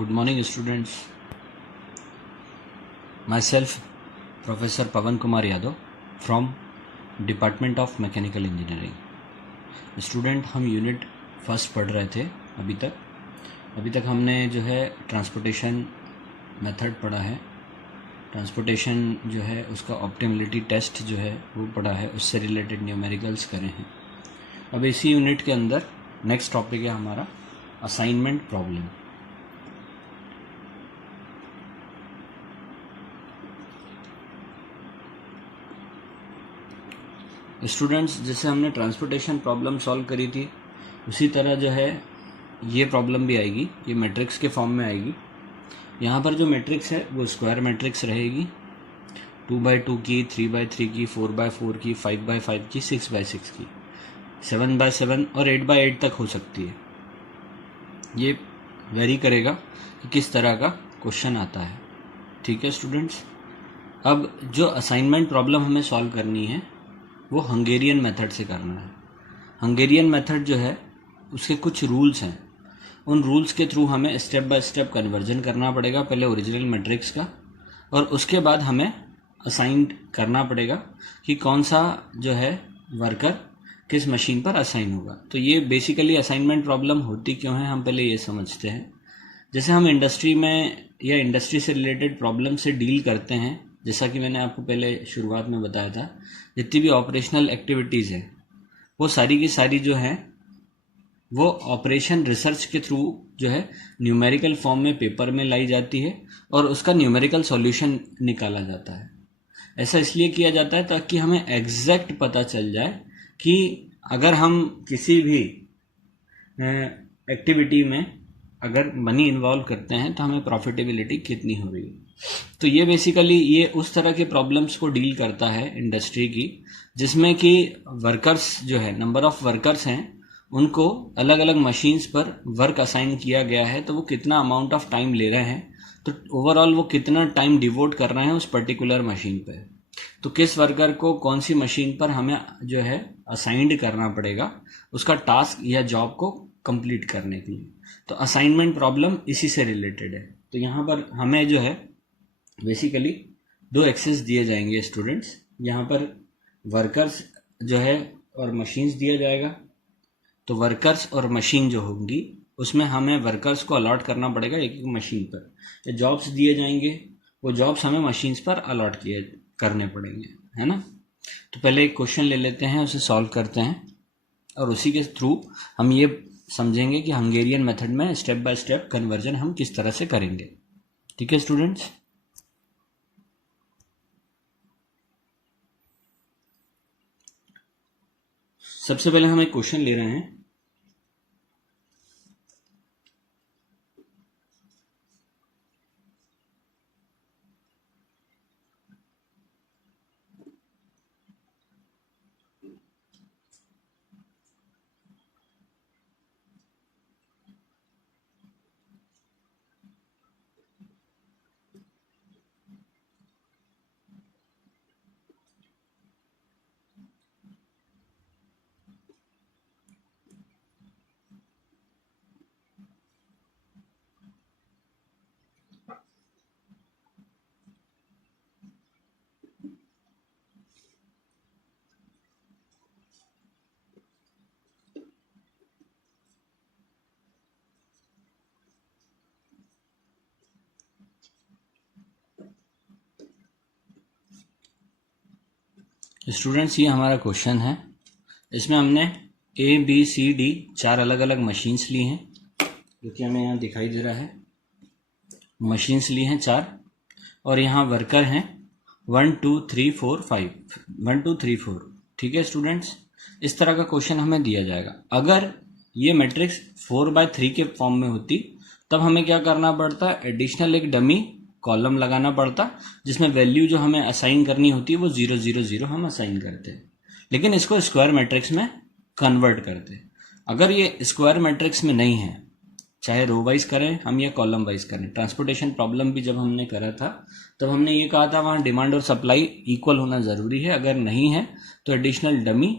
Good morning, students. Myself, Professor Pavan Kumar Yadav from Department of Mechanical Engineering. Student, हम unit first पढ़ रहे थे अभी तक हमने जो है ट्रांसपोर्टेशन मेथड पढ़ा है। ट्रांसपोर्टेशन जो है उसका ऑप्टिमलिटी टेस्ट जो है वो पढ़ा है, उससे रिलेटेड न्यूमेरिकल्स करे हैं। अब इसी यूनिट के अंदर नेक्स्ट टॉपिक है हमारा असाइनमेंट प्रॉब्लम। स्टूडेंट्स, जैसे हमने ट्रांसपोर्टेशन प्रॉब्लम सॉल्व करी थी उसी तरह जो है ये प्रॉब्लम भी आएगी। ये मैट्रिक्स के फॉर्म में आएगी। यहाँ पर जो मैट्रिक्स है वो स्क्वायर मैट्रिक्स रहेगी। 2x2 की, 3x3 की, 4x4 की, 5x5 की, 6x6 की, 7x7 और 8x8 तक हो सकती है। ये वेरी करेगा कि किस तरह का क्वेश्चन आता है। ठीक है स्टूडेंट्स, अब जो असाइनमेंट प्रॉब्लम हमें सॉल्व करनी है वो हंगेरियन मेथड से करना है। हंगेरियन मेथड जो है उसके कुछ रूल्स हैं। उन रूल्स के थ्रू हमें स्टेप बाय स्टेप कन्वर्जन करना पड़ेगा, पहले ओरिजिनल मैट्रिक्स का, और उसके बाद हमें असाइन करना पड़ेगा कि कौन सा जो है वर्कर किस मशीन पर असाइन होगा। तो ये बेसिकली असाइनमेंट प्रॉब्लम होती क्यों है, हम पहले ये समझते हैं। जैसे हम इंडस्ट्री में या इंडस्ट्री से रिलेटेड प्रॉब्लम से डील करते हैं, जैसा कि मैंने आपको पहले शुरुआत में बताया था, जितनी भी ऑपरेशनल एक्टिविटीज़ हैं वो सारी की सारी जो हैं वो ऑपरेशन रिसर्च के थ्रू जो है न्यूमेरिकल फॉर्म में पेपर में लाई जाती है और उसका न्यूमेरिकल सॉल्यूशन निकाला जाता है। ऐसा इसलिए किया जाता है ताकि हमें एग्जैक्ट पता चल जाए कि अगर हम किसी भी एक्टिविटी में अगर मनी इन्वॉल्व करते हैं तो हमें प्रॉफिटेबिलिटी कितनी हो रही है। तो ये बेसिकली ये उस तरह के प्रॉब्लम्स को डील करता है इंडस्ट्री की, जिसमें कि वर्कर्स जो है, नंबर ऑफ वर्कर्स हैं, उनको अलग अलग मशीन्स पर वर्क असाइन किया गया है, तो वो कितना अमाउंट ऑफ टाइम ले रहे हैं, तो ओवरऑल वो कितना टाइम डिवोट कर रहे हैं उस पर्टिकुलर मशीन पर। तो किस वर्कर को कौन सी मशीन पर हमें जो है असाइंड करना पड़ेगा उसका टास्क या जॉब को कंप्लीट करने के लिए। तो असाइनमेंट प्रॉब्लम इसी से रिलेटेड है। तो यहाँ पर हमें जो है बेसिकली दो एक्सेस दिए जाएंगे स्टूडेंट्स। यहाँ पर वर्कर्स जो है और मशीन्स दिया जाएगा। तो वर्कर्स और मशीन जो होंगी उसमें हमें वर्कर्स को अलॉट करना पड़ेगा एक एक मशीन पर। ये जॉब्स दिए जाएंगे, वो जॉब्स हमें मशीन्स पर अलॉट करने पड़ेंगे, है ना। तो पहले एक क्वेश्चन ले लेते हैं, उसे सॉल्व करते हैं और उसी के थ्रू हम ये समझेंगे कि हंगेरियन मेथड में स्टेप बाय स्टेप कन्वर्जन हम किस तरह से करेंगे। ठीक है स्टूडेंट्स, सबसे पहले हम एक क्वेश्चन ले रहे हैं। स्टूडेंट्स, ये हमारा क्वेश्चन है। इसमें हमने ABCD 4 अलग अलग मशीन्स ली हैं, जो कि हमें यहाँ दिखाई दे रहा है। मशीन्स ली हैं 4 और यहाँ वर्कर हैं 1 2 3 4 5 1 2 3 4। ठीक है स्टूडेंट्स, इस तरह का क्वेश्चन हमें दिया जाएगा। अगर ये मैट्रिक्स 4/3 के फॉर्म में होती तब हमें क्या करना पड़ता, एडिशनल एक डमी कॉलम लगाना पड़ता जिसमें वैल्यू जो हमें असाइन करनी होती है वो 0 0 0 हम असाइन करते, लेकिन इसको स्क्वायर मैट्रिक्स में कन्वर्ट करते। अगर ये स्क्वायर मैट्रिक्स में नहीं है, चाहे रो वाइज करें हम या कॉलम वाइज करें। ट्रांसपोर्टेशन प्रॉब्लम भी जब हमने करा था तब हमने ये कहा था वहाँ डिमांड और सप्लाई इक्वल होना ज़रूरी है। अगर नहीं है तो एडिशनल डमी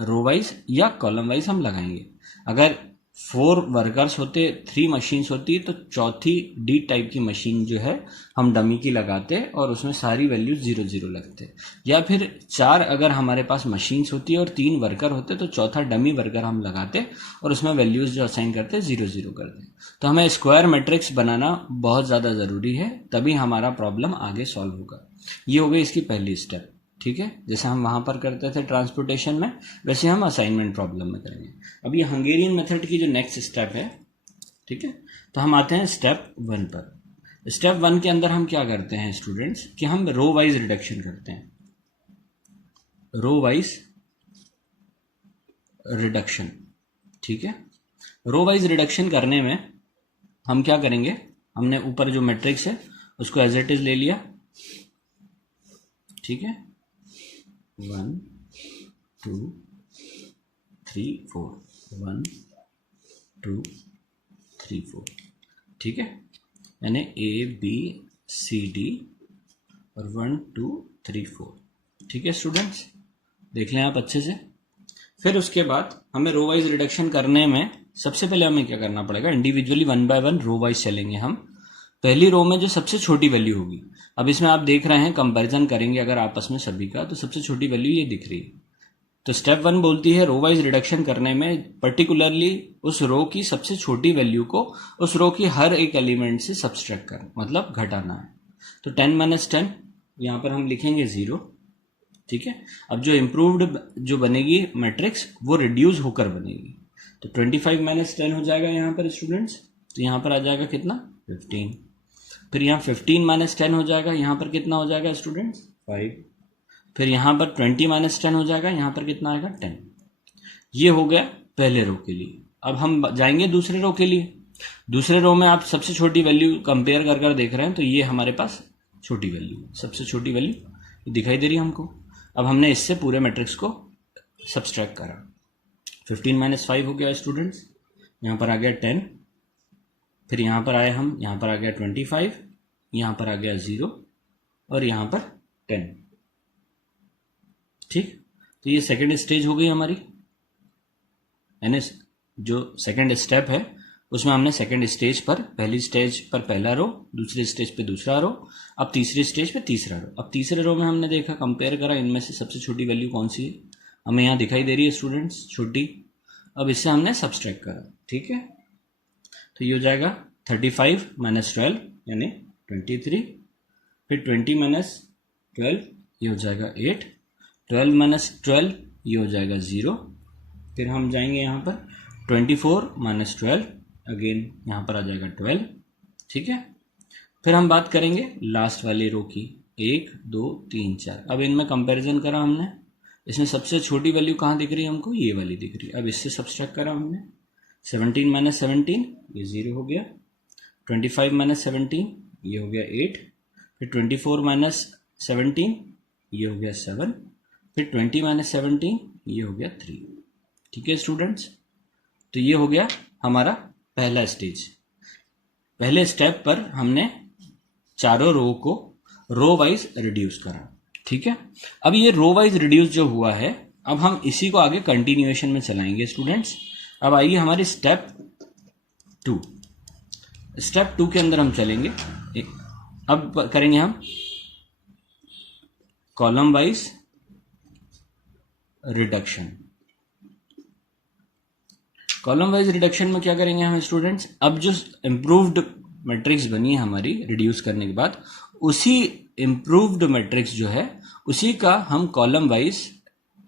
रो वाइज या कॉलम वाइज हम लगाएंगे। अगर 4 वर्कर्स होते, 3 मशीन्स होती, तो चौथी डी टाइप की मशीन जो है हम डमी की लगाते और उसमें सारी वैल्यूज 0 0 लगते। या फिर 4 अगर हमारे पास मशीन्स होती है और 3 वर्कर होते तो चौथा डमी वर्कर हम लगाते और उसमें वैल्यूज जो असाइन करते 0 0 करते। तो हमें स्क्वायर मैट्रिक्स बनाना बहुत ज़्यादा ज़रूरी है, तभी हमारा प्रॉब्लम आगे सॉल्व होगा। ये हो गई इसकी पहली स्टेप। ठीक है, जैसे हम वहां पर करते थे ट्रांसपोर्टेशन में, वैसे हम असाइनमेंट प्रॉब्लम में करेंगे। अब ये हंगेरियन मेथड की जो नेक्स्ट स्टेप है, ठीक है, तो हम आते हैं स्टेप 1 पर। स्टेप 1 के अंदर हम क्या करते हैं स्टूडेंट्स कि हम रो वाइज रिडक्शन करते हैं। रो वाइज रिडक्शन, ठीक है। रो वाइज रिडक्शन करने में हम क्या करेंगे, हमने ऊपर जो मैट्रिक्स है उसको एज इट इज ले लिया, ठीक है, 1 2 3 4, 1 2 3 4, ठीक है, यानी A B C D और 1 2 3 4, ठीक है स्टूडेंट्स, देख लें आप अच्छे से। फिर उसके बाद हमें रो वाइज रिडक्शन करने में सबसे पहले हमें क्या करना पड़ेगा, इंडिविजुअली 1 बाय 1 रो वाइज चलेंगे हम। पहली रो में जो सबसे छोटी वैल्यू होगी, अब इसमें आप देख रहे हैं कंपैरिजन करेंगे अगर आपस में सभी का, तो सबसे छोटी वैल्यू ये दिख रही है। तो स्टेप 1 बोलती है रो वाइज रिडक्शन करने में पर्टिकुलरली उस रो की सबसे छोटी वैल्यू को उस रो की हर एक एलिमेंट से सब्सट्रैक्ट करना, मतलब घटाना है। तो 10 - 10 यहाँ पर हम लिखेंगे 0, ठीक है। अब जो इम्प्रूव्ड जो बनेगी मैट्रिक्स वो रिड्यूस होकर बनेगी, तो 25 - 10 हो जाएगा यहाँ पर स्टूडेंट्स, तो यहाँ पर आ जाएगा कितना 15। फिर यहाँ 15 - 10 हो जाएगा, यहाँ पर कितना हो जाएगा स्टूडेंट्स 5। फिर यहाँ पर 20 - 10 हो जाएगा, यहाँ पर कितना आएगा 10। ये हो गया पहले रो के लिए। अब हम जाएंगे दूसरे रो के लिए। दूसरे रो में आप सबसे छोटी वैल्यू कंपेयर कर कर देख रहे हैं, तो ये हमारे पास छोटी वैल्यू, सबसे छोटी वैल्यू दिखाई दे रही है हमको। अब हमने इससे पूरे मैट्रिक्स को सब्सट्रैक्ट करा, 15 - 5 हो गया स्टूडेंट्स, यहाँ पर आ गया 10। फिर यहाँ पर आए हम, यहाँ पर आ गया 25, यहाँ पर आ गया 0 और यहाँ पर 10, ठीक। तो ये सेकेंड स्टेज हो गई हमारी, यानी जो सेकेंड स्टेप है उसमें हमने सेकेंड स्टेज पर, पहली स्टेज पर पहला रो, दूसरी स्टेज पे दूसरा रो, अब तीसरी स्टेज पे तीसरा रो। अब तीसरे रो में हमने देखा, कंपेयर करा, इनमें से सबसे छोटी वैल्यू कौन सी है, हमें यहाँ दिखाई दे रही है स्टूडेंट्स छोटी। अब इससे हमने सब्सट्रैक्ट करा, ठीक है, तो ये हो जाएगा 35 - 12 यानी 23। फिर 20 - 12 ये हो जाएगा 8, 12 - 12 ये हो जाएगा 0। फिर हम जाएंगे यहाँ पर 24 - 12, अगेन यहाँ पर आ जाएगा 12, ठीक है। फिर हम बात करेंगे लास्ट वाली रो की, 1 2 3 4। अब इनमें कंपैरिजन करा हमने, इसमें सबसे छोटी वैल्यू कहाँ दिख रही है हमको, ये वाली दिख रही है। अब इससे सब्सट्रैक्ट करा हमने, 17 - 17 ये 0 हो गया, 25 - 17 ये हो गया 8, फिर 24 - 17 ये हो गया 7, फिर 20 - 17 ये हो गया 3, ठीक है स्टूडेंट्स। तो ये हो गया हमारा पहला स्टेज। पहले स्टेप पर हमने चारों रो को रो वाइज रिड्यूस करा, ठीक है। अब ये रो वाइज रिड्यूस जो हुआ है, अब हम इसी को आगे कंटिन्यूएशन में चलाएंगे स्टूडेंट्स। अब आइए हमारे स्टेप 2। स्टेप 2 के अंदर हम चलेंगे, अब करेंगे हम column wise reduction. Column wise reduction में क्या करेंगे हम स्टूडेंट्स, अब जो इम्प्रूव्ड मैट्रिक्स बनी है हमारी रिड्यूस करने के बाद, उसी इम्प्रूव्ड मैट्रिक्स जो है उसी का हम कॉलम वाइज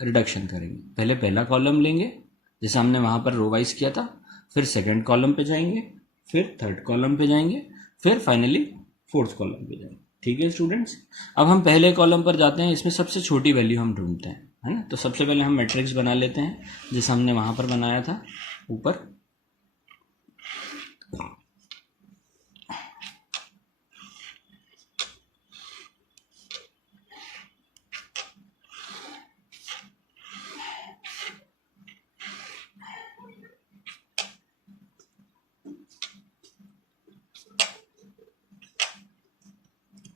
रिडक्शन करेंगे। पहले पहला कॉलम लेंगे जैसे हमने वहां पर रो वाइज किया था, फिर सेकंड कॉलम पे जाएंगे, फिर थर्ड कॉलम पे जाएंगे, फिर फाइनली फोर्थ कॉलम पे जाएंगे, ठीक है स्टूडेंट्स। अब हम पहले कॉलम पर जाते हैं, इसमें सबसे छोटी वैल्यू हम ढूंढते हैं, है ना। तो सबसे पहले हम मैट्रिक्स बना लेते हैं जैसे हमने वहां पर बनाया था ऊपर।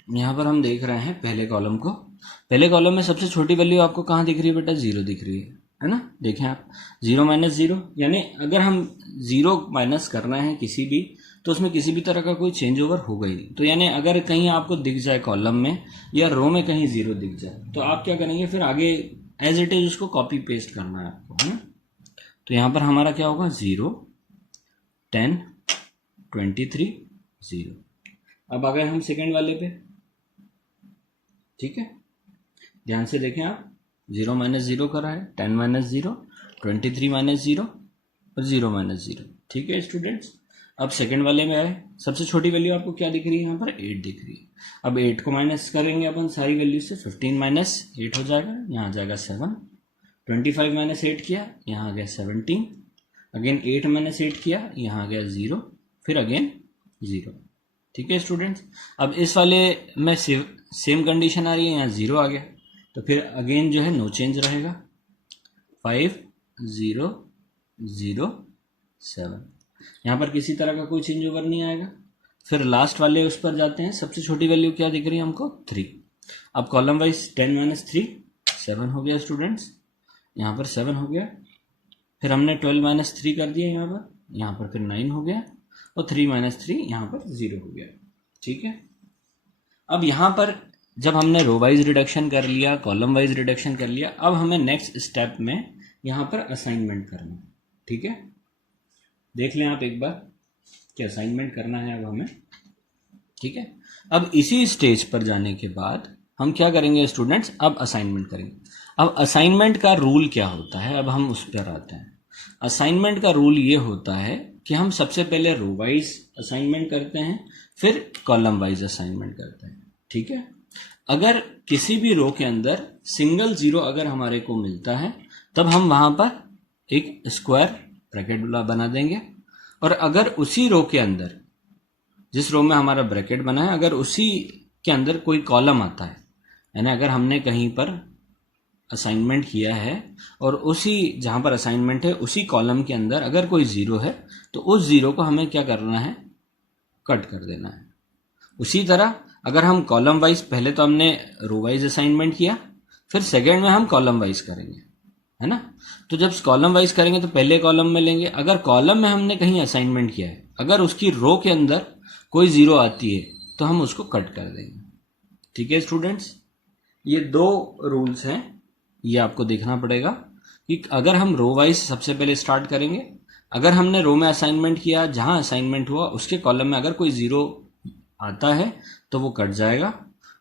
यहाँ पर हम देख रहे हैं पहले कॉलम को, पहले कॉलम में सबसे छोटी वैल्यू आपको कहाँ दिख रही है बेटा, 0 दिख रही है ना। देखें आप, 0 माइनस 0, यानी अगर हम 0 माइनस करना है किसी भी, तो उसमें किसी भी तरह का कोई चेंज ओवर होगा ही नहीं। तो यानी अगर कहीं आपको दिख जाए कॉलम में या रो में कहीं 0 दिख जाए, तो आप क्या करेंगे, फिर आगे एज इट इज उसको कॉपी पेस्ट करना है आपको, है ना। तो यहाँ पर हमारा क्या होगा, 0, 10, 23, 0। अब आ गए हम सेकेंड वाले पे, ठीक है, ध्यान से देखें आप, 0 माइनस 0 करा है, 10 माइनस 0, 23 माइनस 0 और 0 माइनस 0, ठीक है स्टूडेंट्स। अब सेकंड वाले में आए, सबसे छोटी वैल्यू आपको क्या दिख रही है, यहाँ पर 8 दिख रही है। अब 8 को माइनस करेंगे अपन सारी वैल्यू से, 15 माइनस 8 हो जाएगा, यहाँ आ जाएगा 7, 25 माइनस 8 किया, यहाँ आ गया 17, अगेन 8 माइनस 8 किया, यहाँ आ गया 0, फिर अगेन 0, ठीक है स्टूडेंट्स। अब इस वाले में सेम कंडीशन आ रही है, यहाँ 0 आ गया, तो फिर अगेन जो है नो चेंज रहेगा, 5, 0, 0, 7, यहाँ पर किसी तरह का कोई चेंज ओवर नहीं आएगा। फिर लास्ट वाले उस पर जाते हैं, सबसे छोटी वैल्यू क्या दिख रही है हमको, 3। अब कॉलम वाइज 10 माइनस 3, 7 हो गया स्टूडेंट्स, यहाँ पर 7 हो गया। फिर हमने 12 माइनस 3 कर दिया यहाँ पर फिर 9 हो गया, और 3 माइनस 3 यहाँ पर 0 हो गया, ठीक है। अब यहाँ पर जब हमने रो वाइज रिडक्शन कर लिया, कॉलम वाइज रिडक्शन कर लिया, अब हमें नेक्स्ट स्टेप में यहाँ पर असाइनमेंट करना है, ठीक है। देख लें आप एक बार कि असाइनमेंट करना है अब हमें, ठीक है। अब इसी स्टेज पर जाने के बाद हम क्या करेंगे स्टूडेंट्स, अब असाइनमेंट करेंगे। अब असाइनमेंट का रूल क्या होता है, अब हम उस पर आते हैं। असाइनमेंट का रूल ये होता है कि हम सबसे पहले रो वाइज असाइनमेंट करते हैं, फिर कॉलम वाइज असाइनमेंट करते हैं, ठीक है। अगर किसी भी रो के अंदर सिंगल 0 अगर हमारे को मिलता है, तब हम वहां पर एक स्क्वायर ब्रैकेट बना देंगे, और अगर उसी रो के अंदर, जिस रो में हमारा ब्रैकेट बना है, अगर उसी के अंदर कोई कॉलम आता है, यानी अगर हमने कहीं पर असाइनमेंट किया है और उसी जहां पर असाइनमेंट है उसी कॉलम के अंदर अगर कोई 0 है, तो उस 0 को हमें क्या करना है, कट कर देना है। उसी तरह अगर हम कॉलम वाइज, पहले तो हमने रो वाइज असाइनमेंट किया, फिर सेकेंड में हम कॉलम वाइज करेंगे, है ना। तो जब कॉलम वाइज करेंगे तो पहले कॉलम में लेंगे, अगर कॉलम में हमने कहीं असाइनमेंट किया है, अगर उसकी रो के अंदर कोई 0 आती है, तो हम उसको कट कर देंगे, ठीक है स्टूडेंट्स। ये 2 रूल्स हैं, ये आपको देखना पड़ेगा कि अगर हम रो वाइज सबसे पहले स्टार्ट करेंगे, अगर हमने रो में असाइनमेंट किया, जहां असाइनमेंट हुआ उसके कॉलम में अगर कोई 0 आता है तो वो कट जाएगा,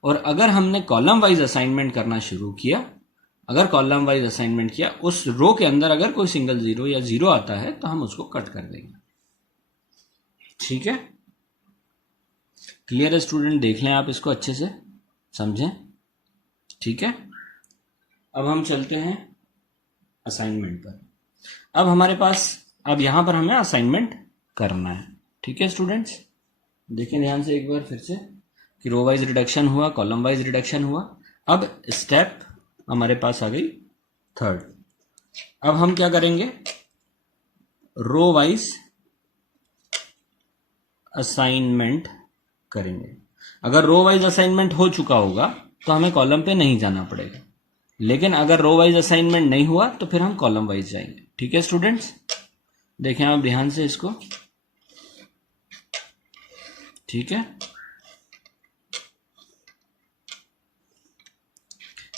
और अगर हमने कॉलम वाइज असाइनमेंट करना शुरू किया, अगर कॉलम वाइज असाइनमेंट किया, उस रो के अंदर अगर कोई सिंगल 0 या 0 आता है, तो हम उसको कट कर देंगे, ठीक है। क्लियर है स्टूडेंट, देख लें आप इसको अच्छे से समझें, ठीक है। अब हम चलते हैं असाइनमेंट पर। अब हमारे पास, अब यहां पर हमें असाइनमेंट करना है, ठीक है स्टूडेंट्स। देखें ध्यान से एक बार फिर से कि रो वाइज रिडक्शन हुआ, कॉलम वाइज रिडक्शन हुआ। अब स्टेप हमारे पास आ गई थर्ड। अब हम क्या करेंगे, रो वाइज असाइनमेंट करेंगे। अगर रो वाइज असाइनमेंट हो चुका होगा तो हमें कॉलम पे नहीं जाना पड़ेगा, लेकिन अगर रो वाइज असाइनमेंट नहीं हुआ तो फिर हम कॉलम वाइज जाएंगे, ठीक है स्टूडेंट्स। देखें आप ध्यान से इसको, ठीक है।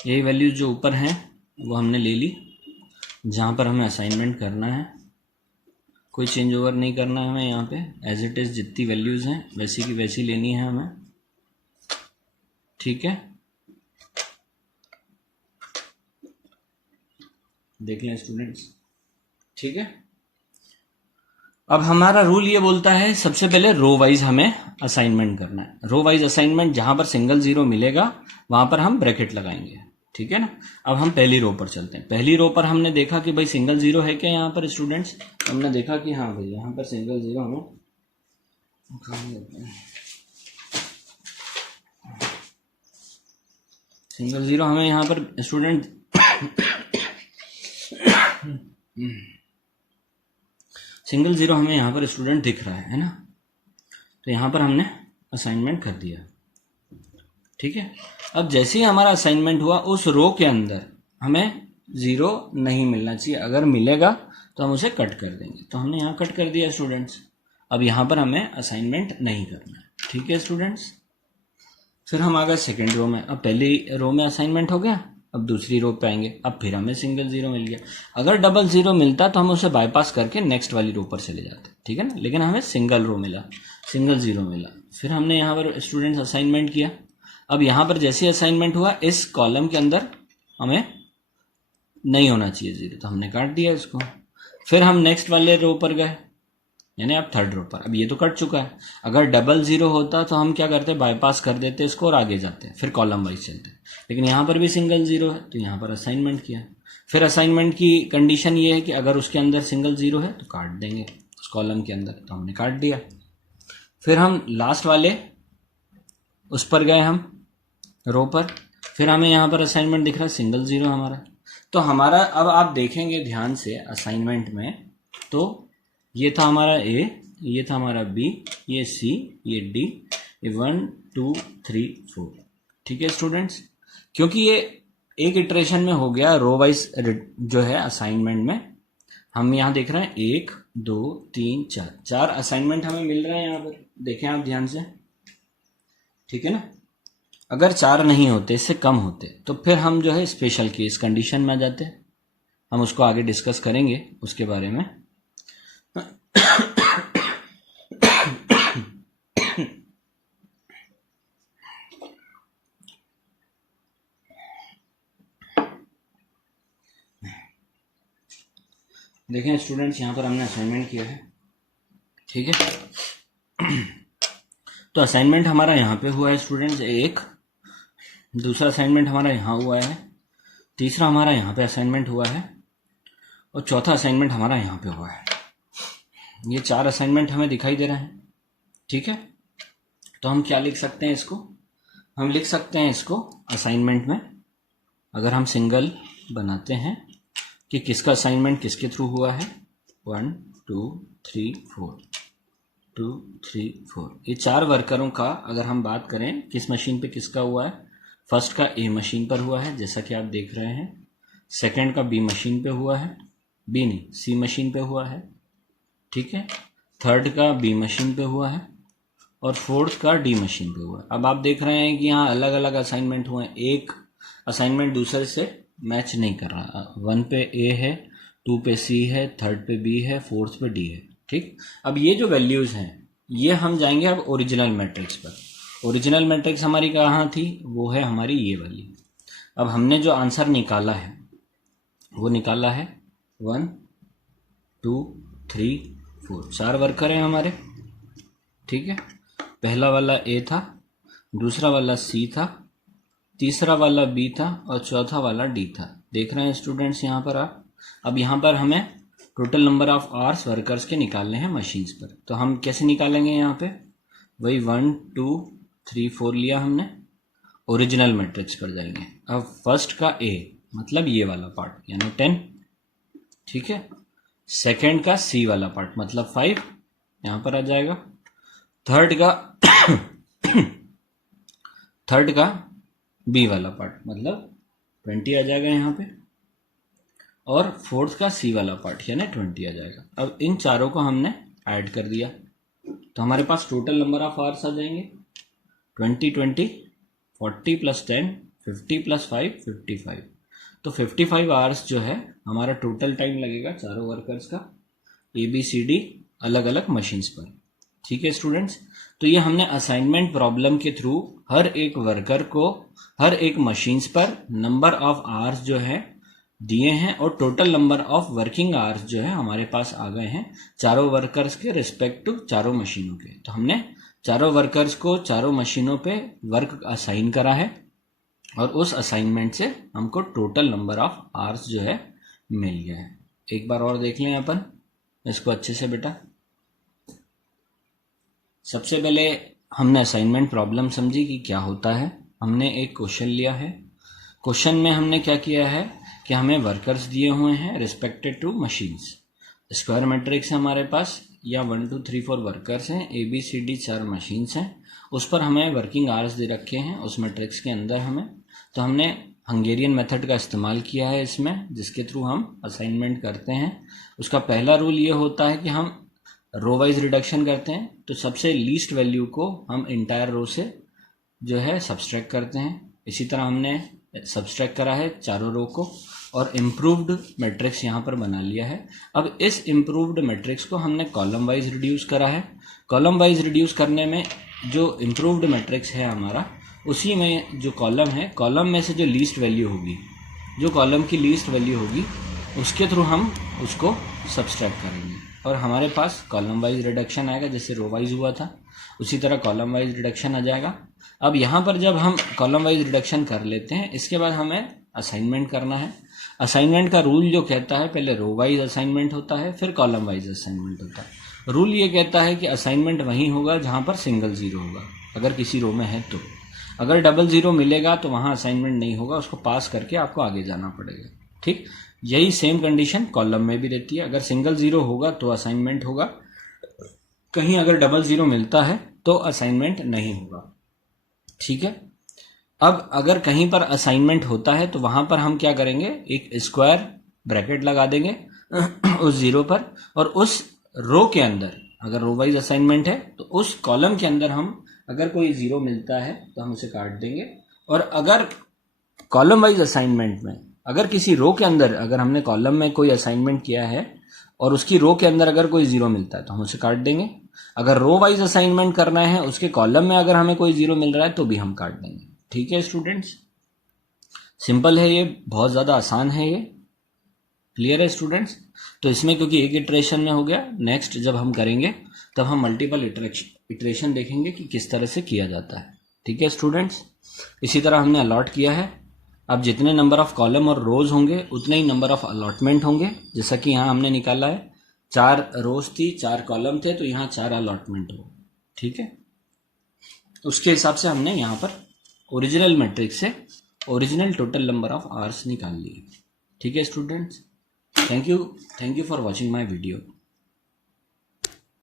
यही वैल्यूज जो ऊपर हैं वो हमने ले ली, जहां पर हमें असाइनमेंट करना है, कोई चेंज ओवर नहीं करना है हमें, यहाँ पे एज इट इज जितनी वैल्यूज हैं वैसी की वैसी लेनी है हमें, ठीक है। देख लें स्टूडेंट्स, ठीक है। अब हमारा रूल ये बोलता है सबसे पहले रो वाइज हमें असाइनमेंट करना है। रो वाइज असाइनमेंट, जहां पर सिंगल 0 मिलेगा वहां पर हम ब्रैकेट लगाएंगे, ठीक है ना। अब हम पहली रो पर चलते हैं। पहली रो पर हमने देखा कि भाई सिंगल 0 है क्या यहाँ पर स्टूडेंट्स, हमने देखा कि हाँ भाई यहाँ पर सिंगल 0 हमें सिंगल 0 हमें यहाँ पर स्टूडेंट सिंगल 0 हमें यहाँ पर स्टूडेंट दिख रहा है ना। तो यहाँ पर हमने असाइनमेंट कर दिया, ठीक है। अब जैसे ही हमारा असाइनमेंट हुआ, उस रो के अंदर हमें जीरो नहीं मिलना चाहिए, अगर मिलेगा तो हम उसे कट कर देंगे। तो हमने यहाँ कट कर दिया स्टूडेंट्स। अब यहाँ पर हमें असाइनमेंट नहीं करना है, ठीक है स्टूडेंट्स। फिर हम आ गए सेकेंड रो में। अब पहली रो में असाइनमेंट हो गया, अब दूसरी रो पे आएंगे। अब फिर हमें सिंगल जीरो मिल गया। अगर डबल जीरो मिलता तो हम उसे बाईपास करके नेक्स्ट वाली रो पर चले जाते, ठीक है ना, लेकिन हमें सिंगल रो मिला, सिंगल जीरो मिला। फिर हमने यहाँ पर स्टूडेंट्स असाइनमेंट किया। अब यहाँ पर जैसे असाइनमेंट हुआ, इस कॉलम के अंदर हमें नहीं होना चाहिए जीरो, तो हमने काट दिया इसको। फिर हम नेक्स्ट वाले रो पर गए, यानी अब थर्ड रो पर। अब ये तो कट चुका है, अगर डबल जीरो होता तो हम क्या करते, बाईपास कर देते इसको और आगे जाते, फिर कॉलम वाइज चलते। लेकिन यहाँ पर भी सिंगल जीरो है, तो यहाँ पर असाइनमेंट किया। फिर असाइनमेंट की कंडीशन ये है कि अगर उसके अंदर सिंगल जीरो है तो काट देंगे उस कॉलम के अंदर, तो हमने काट दिया। फिर हम लास्ट वाले उस पर गए, हम रो पर। फिर हमें यहाँ पर असाइनमेंट दिख रहा है सिंगल जीरो हमारा। तो हमारा, अब आप देखेंगे ध्यान से असाइनमेंट में, तो ये था हमारा ए, ये था हमारा बी, ये सी, ये डी, ये 1 2 3 4, ठीक है स्टूडेंट्स। क्योंकि ये एक इटरेशन में हो गया रो वाइज जो है असाइनमेंट में, हम यहाँ देख रहे हैं 1 2 3 4, 4 असाइनमेंट हमें मिल रहे हैं यहाँ पर, देखें आप ध्यान से, ठीक है ना। अगर 4 नहीं होते, इससे कम होते, तो फिर हम जो है स्पेशल केस कंडीशन में आ जाते। हम उसको आगे डिस्कस करेंगे उसके बारे में। देखें स्टूडेंट्स, यहाँ पर हमने असाइनमेंट किया है, ठीक है। तो असाइनमेंट हमारा यहाँ पे हुआ है स्टूडेंट्स एक, दूसरा असाइनमेंट हमारा यहाँ हुआ है, तीसरा हमारा यहाँ पे असाइनमेंट हुआ है, और चौथा असाइनमेंट हमारा यहाँ पे हुआ है। ये 4 असाइनमेंट हमें दिखाई दे रहे हैं, ठीक है। तो हम क्या लिख सकते हैं इसको, हम लिख सकते हैं इसको असाइनमेंट में, अगर हम सिंगल बनाते हैं कि किसका असाइनमेंट किसके थ्रू हुआ है, 1 2 3 4, 2 3 4, ये 4 वर्करों का अगर हम बात करें किस मशीन पे किसका हुआ है, फर्स्ट का ए मशीन पर हुआ है जैसा कि आप देख रहे हैं, सेकंड का बी मशीन पे हुआ है, बी नहीं सी मशीन पे हुआ है, ठीक है, थर्ड का बी मशीन पे हुआ है, और फोर्थ का डी मशीन पे हुआ है। अब आप देख रहे हैं कि यहाँ अलग अलग असाइनमेंट हुए हैं, एक असाइनमेंट दूसरे से मैच नहीं कर रहा। 1 पे ए है, 2 पे सी है, थर्ड पे बी है, फोर्थ पे डी है, ठीक। अब ये जो वैल्यूज हैं, ये हम जाएंगे अब ओरिजिनल मैट्रिक्स पर। ओरिजिनल मैट्रिक्स हमारी कहाँ थी, वो है हमारी ये वाली। अब हमने जो आंसर निकाला है वो निकाला है 1 2 3 4, 4 वर्कर हैं हमारे, ठीक है। पहला वाला ए था, दूसरा वाला सी था, तीसरा वाला बी था, और चौथा वाला डी था। देख रहे हैं स्टूडेंट्स यहाँ पर आप। अब यहाँ पर हमें total number of hours workers के निकालने हैं मशीन्स पर। तो हम कैसे निकालेंगे, यहाँ पे वही 1 2 3 4 लिया हमने, ओरिजिनल मैट्रिक्स पर जाएंगे। अब फर्स्ट का ए मतलब ये वाला पार्ट यानी 10, ठीक है। सेकंड का सी वाला पार्ट मतलब 5 यहाँ पर आ जाएगा। थर्ड का बी वाला पार्ट मतलब 20 आ जाएगा यहाँ पे, और फोर्थ का सी वाला पार्ट यानी 20 आ जाएगा। अब इन चारों को हमने ऐड कर दिया तो हमारे पास टोटल नंबर ऑफ आवर्स आ जाएंगे 20 20, 40 प्लस 10 50 प्लस 5 55। तो 55 आवर्स जो है हमारा टोटल टाइम लगेगा चारों वर्कर्स का ABCD अलग अलग मशीन्स पर, ठीक है स्टूडेंट्स। तो ये हमने असाइनमेंट प्रॉब्लम के थ्रू हर एक वर्कर को हर एक मशीन्स पर नंबर ऑफ आवर्स जो है दिए हैं, और total number of working hours जो है हमारे पास आ गए हैं चारों वर्कर्स के रिस्पेक्टिव चारों मशीनों के। तो हमने चारों वर्कर्स को चारों मशीनों पे वर्क असाइन करा है, और उस असाइनमेंट से हमको टोटल नंबर ऑफ आवर्स जो है मिल गया है। एक बार और देख लें अपन इसको अच्छे से बेटा। सबसे पहले हमने असाइनमेंट प्रॉब्लम समझी कि क्या होता है। हमने एक क्वेश्चन लिया है, क्वेश्चन में हमने क्या किया है कि हमें वर्कर्स दिए हुए हैं respected to machines. Square matrix है हमारे पास, या 1 2 3 4 वर्कर्स हैं, ABCD 4 मशीन्स हैं, उस पर हमें वर्किंग आवर्स दे रखे हैं उस मैट्रिक्स के अंदर हमें। तो हमने हंगेरियन मेथड का इस्तेमाल किया है इसमें, जिसके थ्रू हम असाइनमेंट करते हैं। उसका पहला रूल ये होता है कि हम रो वाइज रिडक्शन करते हैं, तो सबसे लीस्ट वैल्यू को हम इंटायर रो से जो है सब्सट्रैक्ट करते हैं। इसी तरह हमने सब्सट्रैक्ट करा है चारों रो को और इम्प्रूव्ड मैट्रिक्स यहाँ पर बना लिया है। अब इस इम्प्रूव्ड मैट्रिक्स को हमने कॉलम वाइज रिड्यूस करा है। कॉलम वाइज रिड्यूस करने में जो इम्प्रूव्ड मैट्रिक्स है हमारा, उसी में जो कॉलम है, कॉलम में से जो लीस्ट वैल्यू होगी, जो कॉलम की लीस्ट वैल्यू होगी, उसके थ्रू हम उसको सब्सट्रैक्ट करेंगे और हमारे पास कॉलम वाइज रिडक्शन आएगा। जैसे रो वाइज हुआ था उसी तरह कॉलम वाइज रिडक्शन आ जाएगा। अब यहाँ पर जब हम कॉलम वाइज रिडक्शन कर लेते हैं, इसके बाद हमें असाइनमेंट करना है। असाइनमेंट का रूल जो कहता है, पहले रो वाइज असाइनमेंट होता है, फिर कॉलम वाइज असाइनमेंट होता है। रूल ये कहता है कि असाइनमेंट वहीं होगा जहाँ पर सिंगल जीरो होगा, अगर किसी रो में है तो। अगर डबल जीरो मिलेगा तो वहाँ असाइनमेंट नहीं होगा, उसको पास करके आपको आगे जाना पड़ेगा। ठीक, यही सेम कंडीशन कॉलम में भी रहती है। अगर सिंगल जीरो होगा तो असाइनमेंट होगा, कहीं अगर डबल जीरो मिलता है तो असाइनमेंट नहीं होगा। ठीक है, अब अगर कहीं पर असाइनमेंट होता है तो वहां पर हम क्या करेंगे, एक स्क्वायर ब्रैकेट लगा देंगे उस जीरो पर, और उस रो के अंदर, अगर रो वाइज असाइनमेंट है तो उस कॉलम के अंदर हम अगर कोई जीरो मिलता है तो हम उसे काट देंगे। और अगर कॉलम वाइज असाइनमेंट में अगर किसी रो के अंदर, अगर हमने कॉलम में कोई असाइनमेंट किया है और उसकी रो के अंदर अगर कोई जीरो मिलता है तो हम उसे काट देंगे। अगर रो वाइज असाइनमेंट करना है, उसके कॉलम में अगर हमें कोई जीरो मिल रहा है तो भी हम काट देंगे। ठीक है स्टूडेंट्स, सिंपल है ये, बहुत ज़्यादा आसान है ये। क्लियर है स्टूडेंट्स? तो इसमें क्योंकि एक इटरेशन में हो गया, नेक्स्ट जब हम करेंगे तब हम मल्टीपल इटरेशन देखेंगे कि किस तरह से किया जाता है। ठीक है स्टूडेंट्स, इसी तरह हमने अलॉट किया है। अब जितने नंबर ऑफ कॉलम और रोज होंगे उतने ही नंबर ऑफ अलॉटमेंट होंगे। जैसा कि यहाँ हमने निकाला है, 4 रोज थी, 4 कॉलम थे, तो यहाँ 4 अलॉटमेंट हो। ठीक है, उसके हिसाब से हमने यहाँ पर ओरिजिनल मैट्रिक्स से original total number of hours निकाल लिए। ठीक है students, thank you for watching my video.